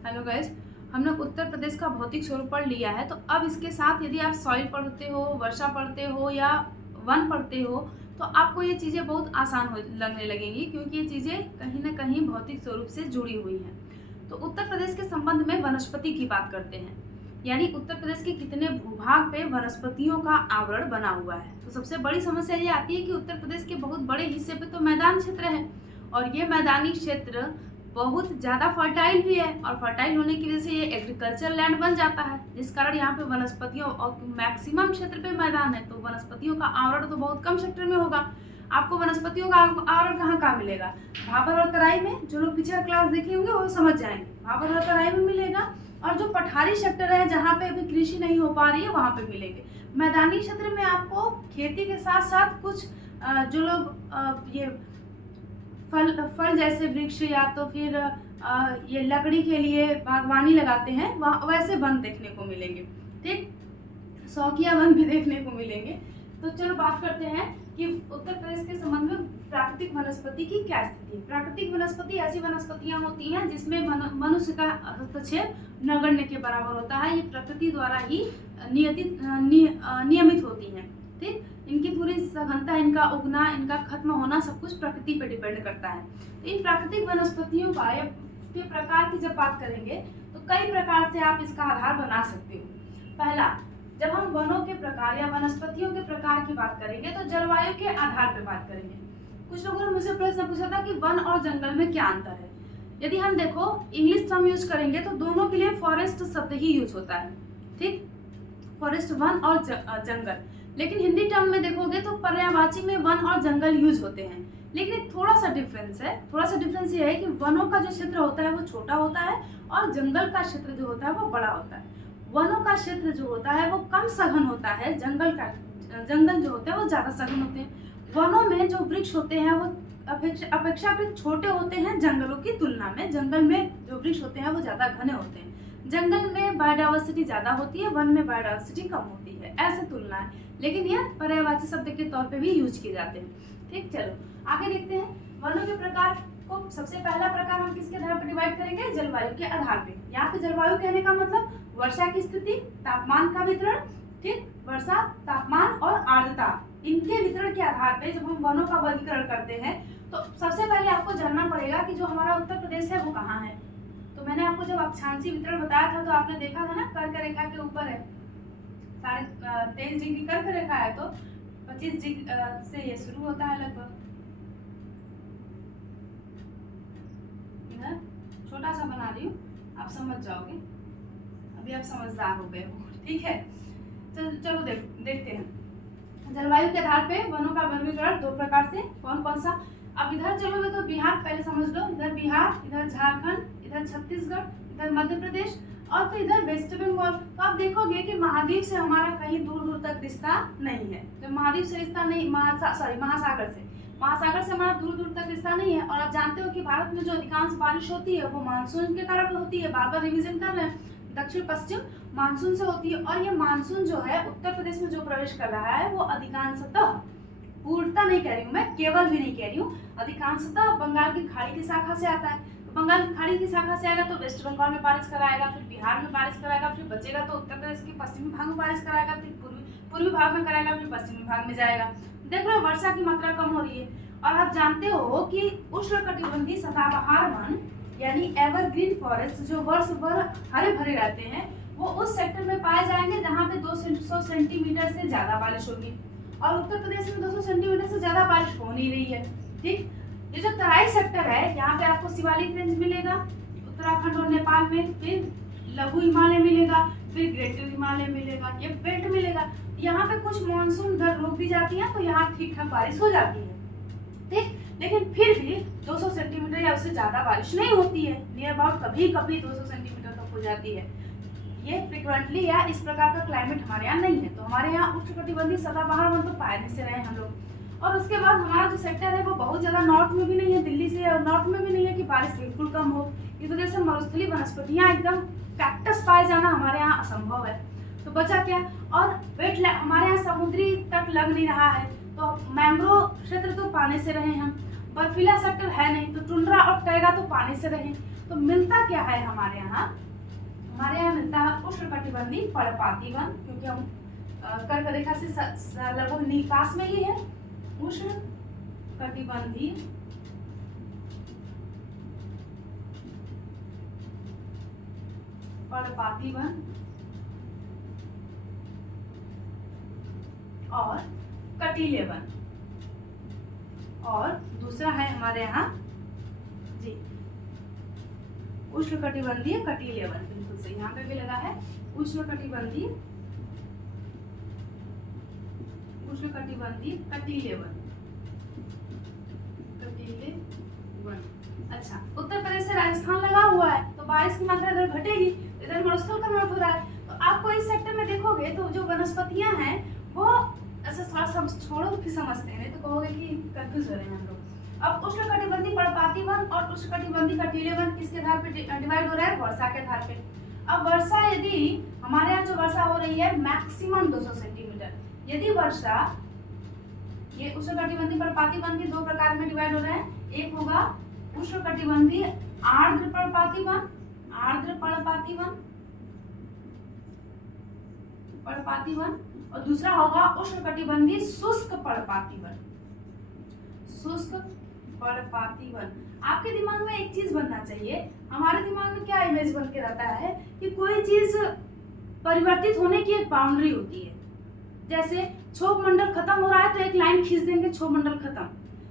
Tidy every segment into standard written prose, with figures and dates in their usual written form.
Hello guys. हमने उत्तर प्रदेश का भौतिक स्वरूप पढ़ लिया है, तो अब इसके साथ यदि आप सॉइल पढ़ते हो, वर्षा पढ़ते हो या वन पढ़ते हो तो आपको ये चीज़ें बहुत आसान हो लगने लगेंगी, क्योंकि ये चीज़ें कहीं ना कहीं भौतिक स्वरूप से जुड़ी हुई हैं। तो उत्तर प्रदेश के संबंध में वनस्पति की बात करते हैं, यानी उत्तर प्रदेश के कितने भूभाग पे वनस्पतियों का आवरण बना हुआ है। तो सबसे बड़ी समस्या ये आती है कि उत्तर प्रदेश के बहुत बड़े हिस्से पे तो मैदान क्षेत्र है, और ये मैदानी क्षेत्र बहुत ज़्यादा फर्टाइल भी है, और फर्टाइल होने की वजह से ये एग्रीकल्चर लैंड बन जाता है, जिस कारण यहाँ पे वनस्पतियों और मैक्सिमम क्षेत्र पे मैदान है, तो वनस्पतियों का आवरण तो बहुत कम सेक्टर में होगा। आपको वनस्पतियों का आवरण कहाँ मिलेगा? भाबर और तराई में। जो लोग पिछला क्लास देखे होंगे वो समझ जाएंगे, भाबर और तराई में मिलेगा, और जो पठारी सेक्टर है जहाँ पे अभी कृषि नहीं हो पा रही है वहाँ पे मिलेंगे। मैदानी क्षेत्र में आपको खेती के साथ साथ कुछ जो लोग ये फल जैसे वृक्ष या तो फिर ये लकड़ी के लिए बागवानी लगाते हैं, वैसे वन देखने को मिलेंगे। ठीक, शौकिया वन भी देखने को मिलेंगे। तो चलो बात करते हैं कि उत्तर प्रदेश के संबंध में प्राकृतिक वनस्पति की क्या स्थिति है। प्राकृतिक वनस्पति ऐसी वनस्पतियां होती हैं जिसमें मनुष्य का हस्तक्षेप नगण्य के बराबर होता है। ये प्रकृति द्वारा ही नियमित होती हैं। ठीक, इनकी पूरी सघनता, इनका उगना, इनका खत्म होना सब कुछ प्रकृति पर डिपेंड करता है। तो इन प्राकृतिक वनस्पतियों का या के प्रकार की जब बात करेंगे तो कई प्रकार से आप इसका आधार बना सकते हो। पहला, जब हम वनों के प्रकार या वनस्पतियों के प्रकार की बात करेंगे तो जलवायु के आधार पर बात करेंगे। कुछ लोगों ने मुझसे प्रश्न पूछा था कि वन और जंगल में क्या अंतर है। यदि हम देखो इंग्लिश टर्म यूज करेंगे तो दोनों के लिए फॉरेस्ट शब्द ही यूज होता है। ठीक, फॉरेस्ट वन और जंगल। लेकिन हिंदी टर्म में देखोगे तो पर्यायवाची में वन और जंगल यूज होते हैं। लेकिन थोड़ा सा डिफरेंस ये है कि वनों का जो क्षेत्र होता है वो छोटा होता है, और जंगल का क्षेत्र जो होता है वो बड़ा होता है। वनों का क्षेत्र जो होता है वो कम सघन होता है, जंगल जो होते हैं वो ज्यादा सघन होते हैं। वनों में जो वृक्ष होते हैं वो अपेक्षाकृत छोटे होते हैं जंगलों की तुलना में। जंगल में जो वृक्ष होते हैं वो ज्यादा घने होते हैं। जंगल में बायोडाइवर्सिटी ज्यादा होती है, वन में बायोडाइवर्सिटी कम होती है, ऐसे तुलना है। लेकिन यह पर्यायवाची शब्द के तौर पे भी यूज किए जाते हैं। ठीक, चलो आगे देखते हैं। वनों के प्रकार को सबसे पहला प्रकार हम किसके आधार पर डिवाइड करेंगे? जलवायु के आधार पे। यहाँ पे जलवायु कहने का मतलब वर्षा की स्थिति, तापमान का वितरण। ठीक, वर्षा, तापमान और आर्द्रता, इनके वितरण के आधार पे जब हम वनों का वर्गीकरण करते हैं तो सबसे पहले आपको जानना पड़ेगा कि जो हमारा उत्तर प्रदेश है वो कहाँ है। तो मैंने आपको जब अक्षांशीय वितरण बताया था तो आपने देखा था ना, कर्क रेखा के ऊपर है, 23.5 डिग्री कर्क रेखा है, तो 25 डिग्री से ये शुरू होता है लगभग। इधर छोटा सा बना रही हूँ, आप समझ जाओगे, अभी आप समझदार हो गए हो। ठीक है, चलो देखते हैं। जलवायु के आधार पे वनों का वर्गीकरण दो प्रकार से। कौन कौन सा? अब इधर चलोगे तो बिहार पहले समझ लो, इधर बिहार, इधर झारखंड, इधर छत्तीसगढ़, इधर मध्य प्रदेश और फिर इधर वेस्ट बंगाल। तो आप देखोगे कि महाद्वीप से हमारा कहीं दूर दूर तक रिश्ता नहीं है। जब महाद्वीप से रिश्ता नहीं, महासागर से हमारा दूर दूर तक रिश्ता नहीं है। और आप जानते हो कि भारत में जो अधिकांश बारिश होती है वो मानसून के कारण होती है। बार बार रिविजन कर रहे हैं, दक्षिण पश्चिम मानसून से होती है। और ये मानसून जो है उत्तर प्रदेश में जो प्रवेश कर रहा है वो अधिकांशतः, पूर्णतः नहीं कह रही हूँ मैं, केवल भी नहीं कह रही हूँ, अधिकांशतः बंगाल की खाड़ी की शाखा से आता है। तो बंगाल की खाड़ी की शाखा से आएगा तो वेस्ट बंगाल में बारिश कराएगा, फिर बिहार में बारिश कराएगा, फिर बचेगा तो उत्तर प्रदेश के पश्चिमी भाग में बारिश कराएगा, फिर पूर्वी भाग में कराएगा, फिर पश्चिमी भाग में जाएगा। देख रहे हो वर्षा की मात्रा कम हो रही है। और आप जानते हो कि उष्णकटिबंधीय सदाबहार वन यानी एवरग्रीन फॉरेस्ट जो वर्ष भर हरे भरे रहते हैं वो उस सेक्टर में पाए जाएंगे जहाँ पे 200 सेंटीमीटर से ज्यादा बारिश होगी। और उत्तर प्रदेश में 200 सेंटीमीटर से ज्यादा बारिश हो नहीं रही है। ठीक, ये जो तराई सेक्टर है यहाँ पे आपको शिवालिक रेंज मिलेगा उत्तराखंड और नेपाल में, फिर लघु हिमालय मिलेगा, फिर ग्रेटर हिमालय मिलेगा, ये बेल्ट मिलेगा। यहाँ पे कुछ मानसून दर रुक भी जाती है तो यहाँ ठीक ठाक बारिश हो जाती है। ठीक, लेकिन फिर भी 200 सेंटीमीटर या उससे ज्यादा बारिश नहीं होती है। नियर अबाउट कभी कभी 200 सेंटीमीटर तक हो जाती है। ये फ्रिक्वेंटली या इस प्रकार का क्लाइमेट हमारे यहाँ नहीं है। तो हमारे यहाँ उष्णकटिबंधीय सदाबहार वन तो पाए नहीं से रहे हम लोग। और उसके बाद हमारा जो सेक्टर है वो बहुत ज्यादा नॉर्थ में भी नहीं है, दिल्ली से नॉर्थ में भी नहीं है कि बारिश बिल्कुल कम हो। इस वजह से मरुस्थलीय वनस्पतियां एकदम कैक्टस पाए जाना हमारे यहाँ असंभव है। तो बचा क्या? और वेटलैंड, हमारे यहाँ समुद्री तट लग नहीं रहा है तो मैंग्रोव क्षेत्र तो पाने से रहे हम। बर्फीला सेक्टर है नहीं, तो टुंड्रा और टैगा तो पानी से रहे। तो मिलता क्या है हमारे यहाँ? हमारे यहाँ मिलता है उष्णकटिबंधीय पर्णपाती वन, क्योंकि हम कर्क रेखा से लगभग पास में ही है। उष्णकटिबंधीय पर्णपाती वन और कटीले वन, और दूसरा है हमारे यहाँ जी उष्णकटिबंधीय कटीले वन। बिल्कुल सही, यहाँ पे भी लगा है उष्णकटिबंधीय कटीले वन। अच्छा, उत्तर प्रदेश से राजस्थान लगा हुआ है, तो बारिश की मात्रा इधर घटेगी, इधर मरुस्थल कन्वर्ट हो रहा है। तो आपको इस सेक्टर में देखोगे तो जो वनस्पतियां हैं वो ऐसा थोड़ा छोड़ो तो फिर समझते हैं, नहीं तो कहोगे कि कंफ्यूज हो रहे हैं हम लोग। अब उष्णकटिबंधीय पर्णपाती वन और उष्णकटिबंधीय कटीले वन किसके आधार पे डिवाइड हो रहा है? वर्षा के आधार पे। अब वर्षा, यदि हमारे यहाँ जो वर्षा हो रही है मैक्सिमम 200 सेंटीमीटर, यदि वर्षा, ये उष्णकटिबंधीय पर्णपाती वन के दो प्रकार में डिवाइड हो रहे हैं। एक होगा उष्णकटिबंधीय आर्द्र पर्णपाती वन, और दूसरा होगा उष्णकटिबंधीय शुष्क पर्णपाती वन। आपके दिमाग में एक चीज बनना चाहिए, हमारे दिमाग में क्या इमेज बन के रहता है कि कोई चीज परिवर्तित होने की एक बाउंड्री होती है। जैसे क्षोभ मंडल खत्म हो रहा है तो एक लाइन खींच देंगे, क्षोभ मंडल खत्म।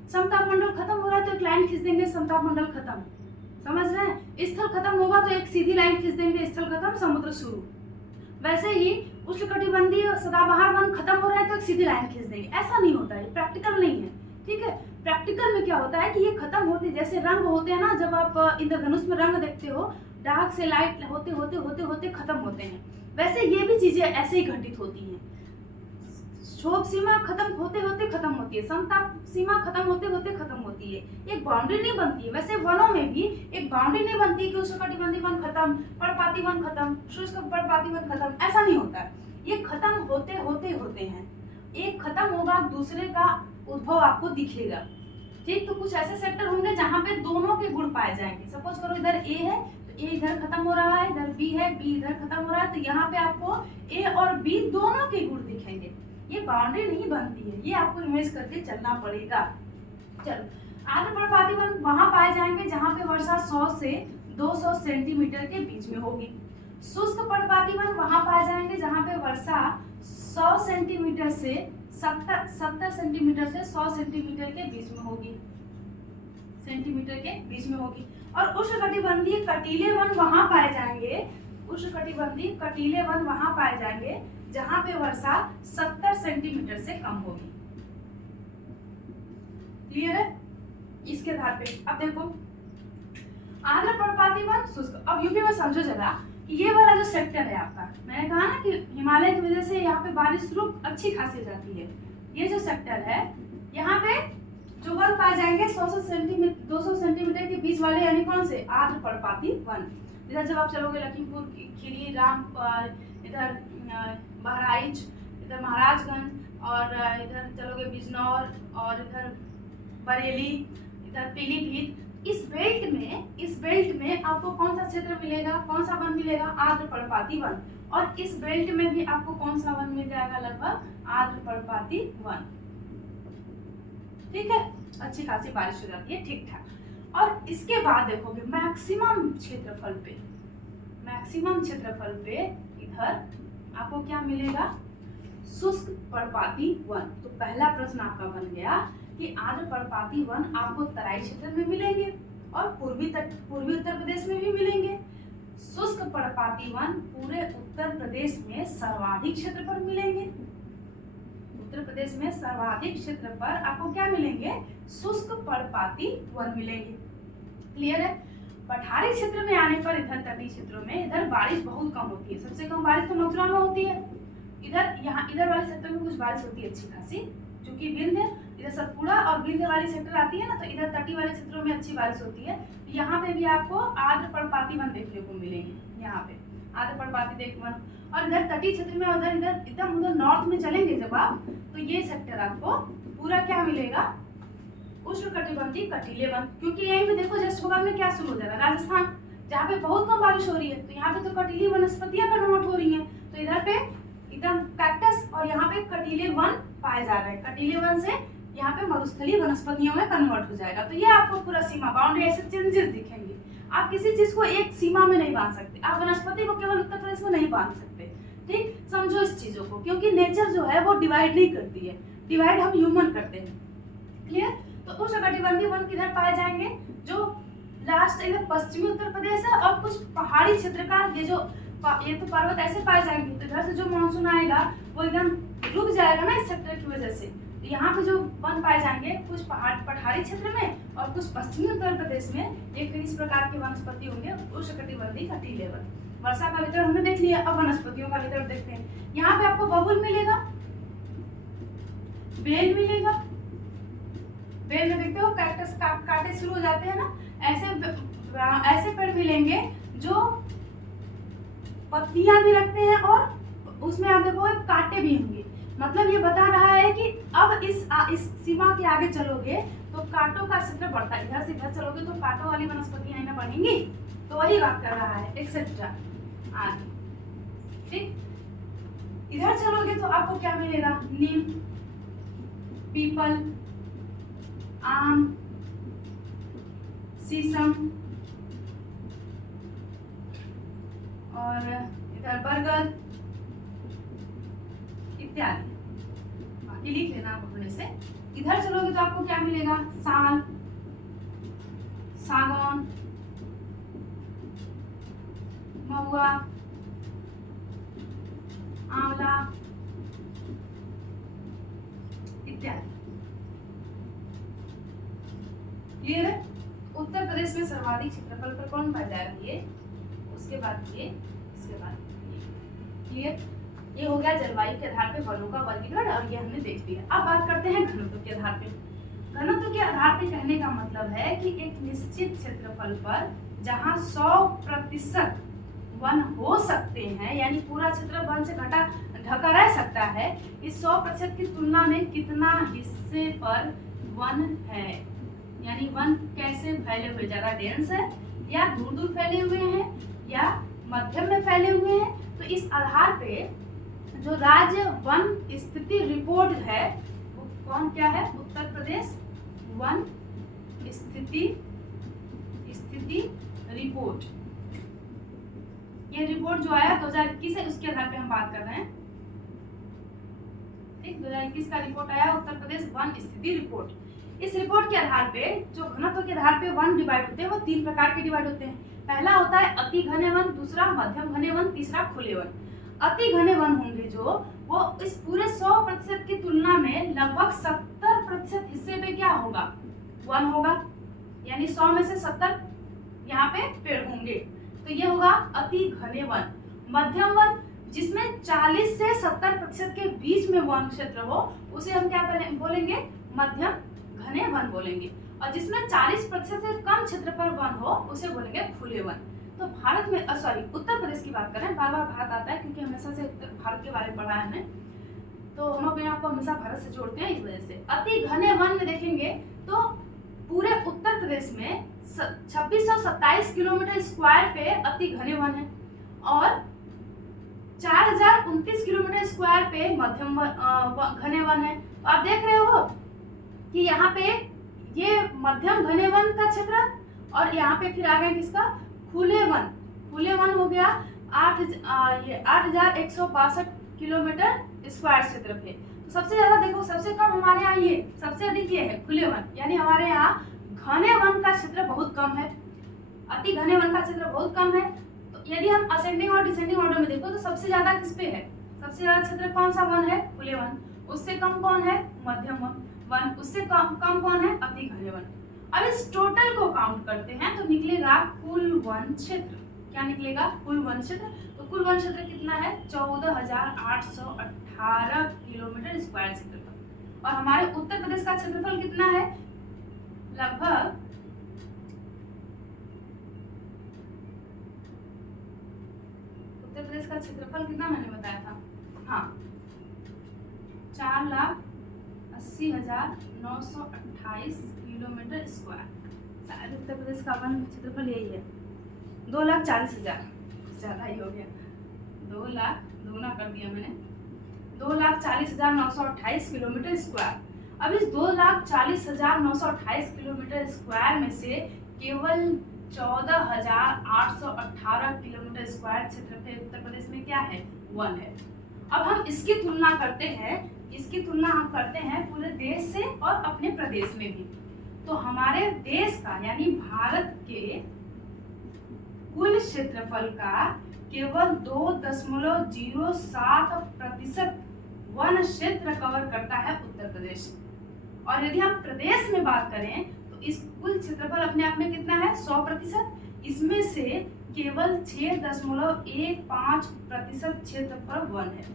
समताप मंडल खत्म हो रहा है तो एक लाइन खींच देंगे, समताप मंडल खत्म। समझ रहे हैं? स्थल खत्म होगा तो एक सीधी लाइन खींच देंगे, स्थल खत्म, समुद्र शुरू। वैसे ही उष्णकटिबंधीय सदाबहार वन खत्म हो रहा है तो एक सीधी लाइन खींच देंगे। ऐसा नहीं होता है, प्रैक्टिकल नहीं है। ठीक है, प्रैक्टिकल में क्या होता है कि ये खत्म होते, जैसे रंग होते हैं ना, जब आप इंद्रधनुष में रंग देखते हो, डार्क से लाइट होते होते होते होते खत्म होते हैं, वैसे ये भी चीजें ऐसे ही घटित होती हैं। क्षोभ सीमा खत्म होते होते खत्म होती है, समताप सीमा खत्म होते होते खत्म होती है, एक बाउंड्री नहीं बनती है। वैसे वनों में भी एक बाउंड्री नहीं बनती है कि उष्णकटिबंधीय वन खत्म, पर्णपाती वन खत्म, शुष्क पर्णपाती वन खत्म, ऐसा नहीं होता है। ये खत्म होते होते होते हैं, एक खत्म होगा दूसरे का उद्भव आपको दिखेगा। ठीक, तो कुछ ऐसे सेक्टर होंगे जहाँ पे दोनों के गुण पाए जाएंगे। सपोज करो इधर ए है तो ए इधर खत्म हो रहा है, इधर बी है, बी इधर खत्म हो रहा है, तो यहाँ पे आपको ए और बी दोनों के गुण दिखेंगे। ये बाउंड्री नहीं बनती है, ये आपको इमेज करके चलना पड़ेगा। चलो, आर्द्र पर्णपाती वन वहां पाए जाएंगे जहां पे वर्षा 100 से 200 सेंटीमीटर के बीच में होगी। शुष्क पर्णपाती वन वहां पाए जाएंगे जहां पे वर्षा 100 सेंटीमीटर से 70 सेंटीमीटर से 100 सेंटीमीटर के बीच में होगी, और उष्णकटिबंधीय कटीले वन वहां पाए जाएंगे, जहां पे वर्षा 70 सेंटीमीटर से कम होगी। क्लियर है? इसके आधार पे अब देखो, आर्द्र पर्णपाती वन, शुष्क। अब यूपी में समझो जरा कि ये वाला जो सेक्टर है आपका, मैंने कहा ना कि हिमालय की वजह से यहाँ पे बारिश रुक अच्छी खासी जाती है। ये जो सेक्टर है, यहाँ पे जो वन पाए जाएंगे 200 सेंटीमीटर के बीच वाले, यानी कौन से? आर्द्र पर्णपाती वन। इधर जब आप चलोगे लखीमपुर खीरी, रामपुर, इधर बहराइच, इधर महाराजगंज, और इधर चलोगे बिजनौर, और इधर बरेली, इधर पीलीभीत, इस बेल्ट में आपको कौन सा क्षेत्र मिलेगा, कौन सा वन मिलेगा? आर्द्र पर्णपाती वन। और इस बेल्ट में भी आपको कौन सा वन मिल जाएगा? लगभग आर्द्र पर्णपाती वन। ठीक है, अच्छी खासी बारिश हो जाती है, ठीक ठाक। और इसके बाद देखोगे मैक्सिमम क्षेत्रफल पे इधर आपको क्या मिलेगा? शुष्क पर्णपाती वन। तो पहला प्रश्न आपका बन गया कि आर्द्र पर्णपाती वन आपको तराई क्षेत्र में मिलेंगे और पूर्वी उत्तर प्रदेश में भी मिलेंगे। शुष्क पर्णपाती वन पूरे उत्तर प्रदेश में सर्वाधिक क्षेत्र पर मिलेंगे। उत्तर प्रदेश में सर्वाधिक क्षेत्र पर आपको क्या मिलेंगे? शुष्क पर्णपाती वन मिलेंगे। क्लियर है? पठारी क्षेत्र में आने पर, इधर तटीय क्षेत्रों में इधर बारिश बहुत कम होती है। सबसे कम बारिश तो मथुरा में होती है। इधर वाले सेक्टर में कुछ बारिश होती है अच्छी खासी, क्योंकि विंध्य, इधर सतपुड़ा और विंध्य वाली सेक्टर आती है ना, तो इधर तटीय वाले क्षेत्रों में अच्छी बारिश होती है। यहाँ पे भी आपको आर्द्र पर्णपाती वन देखने को मिलेंगे। यहाँ पे आर्द्र पर्णपाती वन, और इधर तटीय क्षेत्र में, इधर एकदम उधर नॉर्थ में चलेंगे जब आप, तो ये सेक्टर आपको पूरा क्या मिलेगा? उष्णकटिबंधीय कटीले वन, क्योंकि यहीं पे देखो जस्ट बगल में क्या शुरू हो जाएगा, राजस्थान, जहाँ पे बहुत कम बारिश हो रही है, तो यहाँ पे तो कटीली वनस्पतियां कन्वर्ट हो रही हैं, तो इधर पे एकदम कैक्टस और यहाँ पे कटीले वन पाए जा रहे हैं। कटीले वन से यहाँ पे मरुस्थलीय वनस्पतियों में कन्वर्ट हो जाएगा। तो ये आपको पूरा सीमा बाउंड्री ऐसे चेंजेस दिखेंगे। आप किसी चीज को एक सीमा में नहीं बांध सकते, आप वनस्पति को केवल उत्तर प्रदेश में नहीं बांध सकते। ठीक, समझो इस चीजों को, क्योंकि नेचर जो है वो डिवाइड नहीं करती है, डिवाइड हम ह्यूमन करते हैं। क्लियर? तो उष्णकटिबंधीय वन किधर पाए जाएंगे, जो लास्ट इधर पश्चिमी उत्तर प्रदेश है और कुछ पहाड़ी क्षेत्र का ये तो पर्वत ऐसे पाए जाएंगे, तो इधर से जो मानसून आएगा वो एकदम रुक जाएगा ना इस सेक्टर की वजह से। तो यहाँ पे जो वन पाए जाएंगे कुछ पहाड़ी क्षेत्र में और कुछ पश्चिमी उत्तर प्रदेश में एक इस प्रकार के वनस्पति होंगे उष्णकटिबंधीय कटीले वन। वर्षा का वितरण हमने देख लिया, अब वनस्पतियों का वितरण देखते हैं। यहाँ पे आपको बबुल मिलेगा, बेल मिलेगा, बेल में देखते हो कैक्टस कांटे शुरू हो जाते हैं ना, ऐसे पेड़ मिलेंगे जो पत्तियां भी रखते हैं और उसमें आप देखो कांटे भी होंगे। मतलब ये बता रहा है कि अब इस सीमा के आगे चलोगे तो कांटों का क्षेत्र बढ़ता है, इधर से इधर चलोगे तो कांटों वाली वनस्पतियां ना बढ़ेंगी, तो वही बात कर रहा है एक्सेट्रा आगे। ठीक, इधर चलोगे तो आपको क्या मिलेगा, नीम, पीपल, आम, शीशम और इधर बरगद इत्यादि। बाकी लिख लेना आप अपने से। इधर चलोगे तो आपको क्या मिलेगा, साल, सागौन, महुआ, आंवला इत्यादि। क्लियर है? उत्तर प्रदेश में सर्वाधिक क्षेत्रफल पर कौन पाया जाएगा, ये, उसके बाद ये, इसके बाद ये। क्लियर? ये हो गया जलवायु के आधार पे वनों का वर्गीकरण और ये हमने देख लिया। अब बात करते हैं घनत्व के आधार पे। घनत्व के आधार पे कहने का मतलब है कि एक निश्चित क्षेत्रफल पर जहां 100% वन हो सकते हैं, यानी पूरा क्षेत्र वन से ढका रह सकता है, इस 100% की तुलना में कितना हिस्से पर वन है, यानी वन कैसे फैले हुए, ज्यादा डेंस है या दूर दूर फैले हुए हैं या मध्यम में फैले हुए हैं। तो इस आधार पे जो राज्य वन स्थिति रिपोर्ट है वो कौन क्या है, उत्तर प्रदेश वन स्थिति रिपोर्ट। ये रिपोर्ट जो आया 2021 है, उसके आधार पे हम बात कर रहे हैं। ठीक, 2021 का रिपोर्ट आया उत्तर प्रदेश वन स्थिति रिपोर्ट। इस रिपोर्ट के आधार पे जो घनत्व के आधार पे वन डिवाइड होते हैं वो 3 प्रकार के डिवाइड होते हैं। पहला होता है अति घने वन, दूसरा मध्यम घने वन, तीसरा खुले वन। अति घने वन होंगे जो वो इस पूरे 100% की तुलना में लगभग 70% हिस्से पे क्या होगा, वन होगा, यानी 100 में से 70 यहाँ पे पेड़ होंगे, तो ये होगा अति घने वन। मध्यम वन जिसमें 40 से 70% के बीच में वन क्षेत्र हो उसे हम क्या बोलेंगे, मध्यम घने वन बोलेंगे। और जिसमें 40% से कम क्षेत्र पर वन हो उसे बोलेंगे खुले वन। तो भारत में उत्तर प्रदेश की बात करें, बार बार भारत आता है क्योंकि हमेशा से भारत के बारे में पढ़ा है हमने, तो हम अपने आप को हमेशा भारत से जोड़ते हैं, इस वजह से। अति घने वन में देखेंगे तो पूरे उत्तर प्रदेश में 2627 किलोमीटर स्क्वायर पे अति घने वन है और 4029 किलोमीटर स्क्वायर पे मध्यम घने वन है। तो आप देख रहे हो कि यहाँ पे ये मध्यम घने वन का क्षेत्र और यहाँ पे फिर आ गया किसका, खुले वन। खुले वन हो गया 8162 किलोमीटर स्क्वायर क्षेत्र पे। तो सबसे ज्यादा देखो, सबसे कम हमारे यहाँ ये, सबसे अधिक ये है खुले वन, यानी हमारे यहाँ घने वन का क्षेत्र बहुत कम है, अति घने वन का क्षेत्र बहुत कम है। तो यदि हम असेंडिंग और डिसेंडिंग ऑर्डर में देखो तो सबसे ज्यादा किस पे है, सबसे ज्यादा क्षेत्र कौन सा वन है, खुले वन। उससे कम कौन है, मध्यम वन। उससे कम कौन है, अति घने वन। अब इस टोटल को काउंट करते हैं तो निकलेगा कुल वन क्षेत्र। क्या निकलेगा, कुल वन क्षेत्र। तो कुल वन क्षेत्र कितना है, 14,818 किलोमीटर स्क्वायर क्षेत्रफल। और हमारे उत्तर प्रदेश का क्षेत्रफल कितना है, लगभग उत्तर प्रदेश का क्षेत्रफल कितना मैंने बताया था, हाँ 4,80,928 किलोमीटर स्क्वायर। शायद उत्तर प्रदेश का वन क्षेत्रफल यही है, 2,40,000, ज़्यादा ही हो गया, 2 लाख दोगुना कर दिया मैंने, 2,40,928 किलोमीटर स्क्वायर। अब इस 2,40,928 किलोमीटर स्क्वायर में से केवल 14,818 किलोमीटर स्क्वायर क्षेत्रफल उत्तर प्रदेश में क्या है, वन है। अब हम इसकी तुलना करते हैं पूरे देश से और अपने प्रदेश में भी। तो हमारे देश का यानी भारत के कुल क्षेत्रफल का केवल 2.07% वन क्षेत्र कवर करता है उत्तर प्रदेश। और यदि हम प्रदेश में बात करें तो इस कुल क्षेत्रफल अपने आप में कितना है, 100%। इसमें से केवल 6.15% क्षेत्रफल वन है।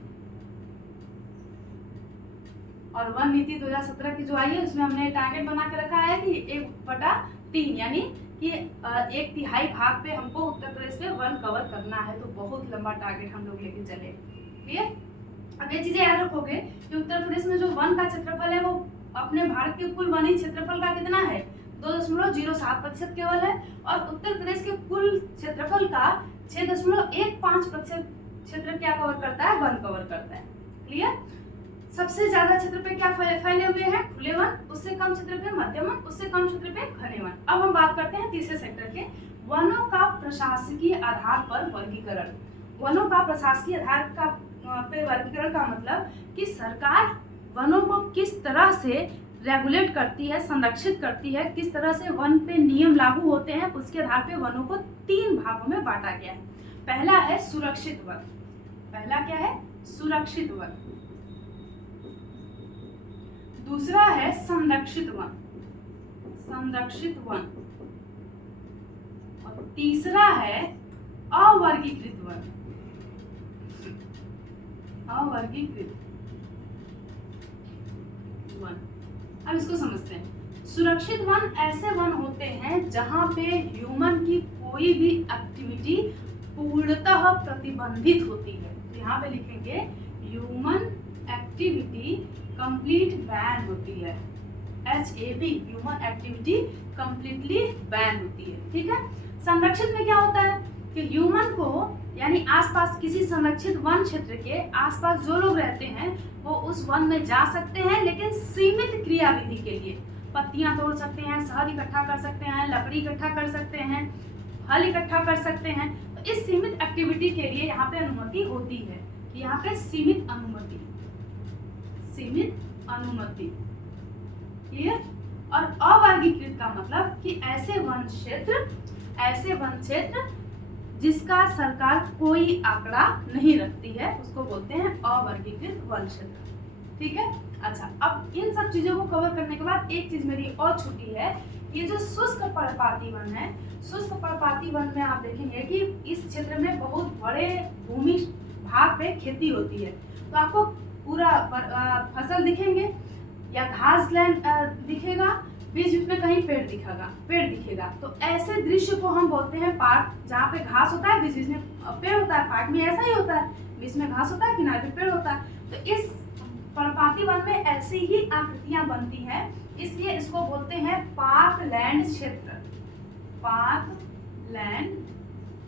और वन नीति 2017 की जो आई है उसमें हमने टारगेट बना के रखा है कि 1/3 यानी कि 1/3 भाग पे हमको उत्तर प्रदेश में वन कवर करना है। तो बहुत लंबा टारगेट हम लोग लेके चले। क्लियर? अब ये चीजें याद रखोगे कि उत्तर प्रदेश में जो वन का क्षेत्रफल है वो अपने भारत के कुल वनी क्षेत्रफल का कितना है, 2.07% केवल है। और उत्तर प्रदेश के कुल क्षेत्रफल का 6.15% क्षेत्र क्या कवर करता है, वन कवर करता है। क्लियर? सबसे ज्यादा क्षेत्र पे क्या फैले हुए हैं, खुले वन, उससे कम क्षेत्र पे मध्यम वन, उससे कम क्षेत्र पे घने वन। अब हम बात करते हैं तीसरे सेक्टर के, वनों का प्रशासकीय आधार पर वर्गीकरण। वनों का प्रशासकीय आधार का पे वर्गीकरण का मतलब कि सरकार वनों को किस तरह से रेगुलेट करती है, संरक्षित करती है, किस तरह से वन पे नियम लागू होते हैं, उसके आधार पे वनों को 3 भागों में बांटा गया है। पहला है सुरक्षित वन। पहला क्या है, सुरक्षित वन। दूसरा है संरक्षित वन, संरक्षित वन। और तीसरा है अवर्गीकृत वन, अवर्गीकृत वन। अब इसको समझते हैं। सुरक्षित वन ऐसे वन होते हैं जहां पे ह्यूमन की कोई भी एक्टिविटी पूर्णतः प्रतिबंधित होती है। तो यहाँ पे लिखेंगे ह्यूमन एक्टिविटी कंप्लीट बैन होती है, HAB, human activity completely ban होती है। ठीक है। संरक्षित में क्या होता है कि ह्यूमन को यानी आसपास किसी संरक्षित वन क्षेत्र के आसपास जो लोग रहते हैं वो उस वन में जा सकते हैं, लेकिन सीमित क्रियाविधि के लिए। पत्तियां तोड़ सकते हैं, शहद इकट्ठा कर सकते हैं, लकड़ी इकट्ठा कर सकते हैं, फल इकट्ठा कर सकते हैं। तो इस सीमित एक्टिविटी के लिए यहाँ पे अनुमति होती है कि यहाँ पे सीमित अनुमति, सीमित अनुमति। क्लियर? और अवर्गीकृत का मतलब कि ऐसे वन क्षेत्र जिसका सरकार कोई आंकड़ा नहीं रखती है उसको बोलते हैं अवर्गीकृत वन क्षेत्र। ठीक है। अच्छा, अब इन सब चीजों को कवर करने के बाद एक चीज मेरी और छूटी है, ये जो शुष्क पर्णपाती वन है, शुष्क पर्णपाती वन में आप देखेंगे कि इस क्षेत्र में बहुत बड़े भूमि भाग पे खेती होती है। तो आपको पूरा फसल दिखेंगे या घास लैंड दिखेगा, बीच में कहीं पेड़ दिखेगा। तो ऐसे दृश्य को हम बोलते हैं पार्क, जहाँ पे घास होता है, बीच में पेड़ होता है। पार्क में ऐसा ही होता है, बीच में घास होता है, किनारे पे पेड़ होता है। तो इस पर्णपाती वन में ऐसी ही आकृतियां बनती हैं, इसलिए इसको बोलते हैं पार्क लैंड क्षेत्र, पार्क लैंड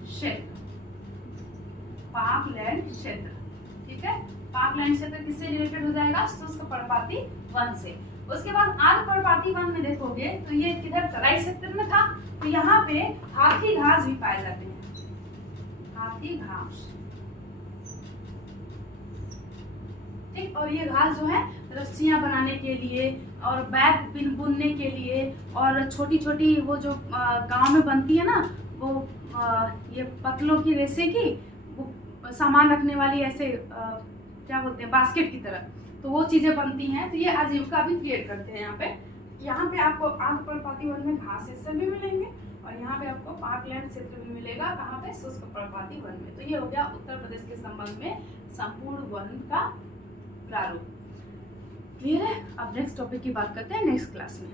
क्षेत्र, पार्क लैंड क्षेत्र। ठीक है। पार्क लैंड क्षेत्र किससे रिलेटेड हो जाएगा, शुष्क पर्णपाती वन से। उसके बाद आर्द्र पर्णपाती वन में देखोगे तो ये किधर तराई क्षेत्र में था, तो यहाँ पे हाथी घास भी पाए जाते हैं, हाथी घास। ठीक। और ये घास जो है रस्सियां बनाने के लिए और बैग बुनने के लिए और छोटी छोटी वो जो गांव में बनती है ना, वो ये पतलों की रेसे की वो सामान रखने वाली ऐसे क्या बोलते हैं, बास्केट की तरह, तो वो चीजें बनती हैं। तो ये आजीविका भी क्रिएट करते हैं यहाँ पे। यहाँ पे आपको आर्द्र पर्णपाती वन में घास क्षेत्र भी मिलेंगे और यहाँ पे आपको पार्क लैंड क्षेत्र भी मिलेगा। कहाँ पे, शुष्क पर्णपाती वन में। तो ये हो गया उत्तर प्रदेश के संबंध में संपूर्ण वन का प्रारूप। क्लियर है? अब नेक्स्ट टॉपिक की बात करते हैं नेक्स्ट क्लास में।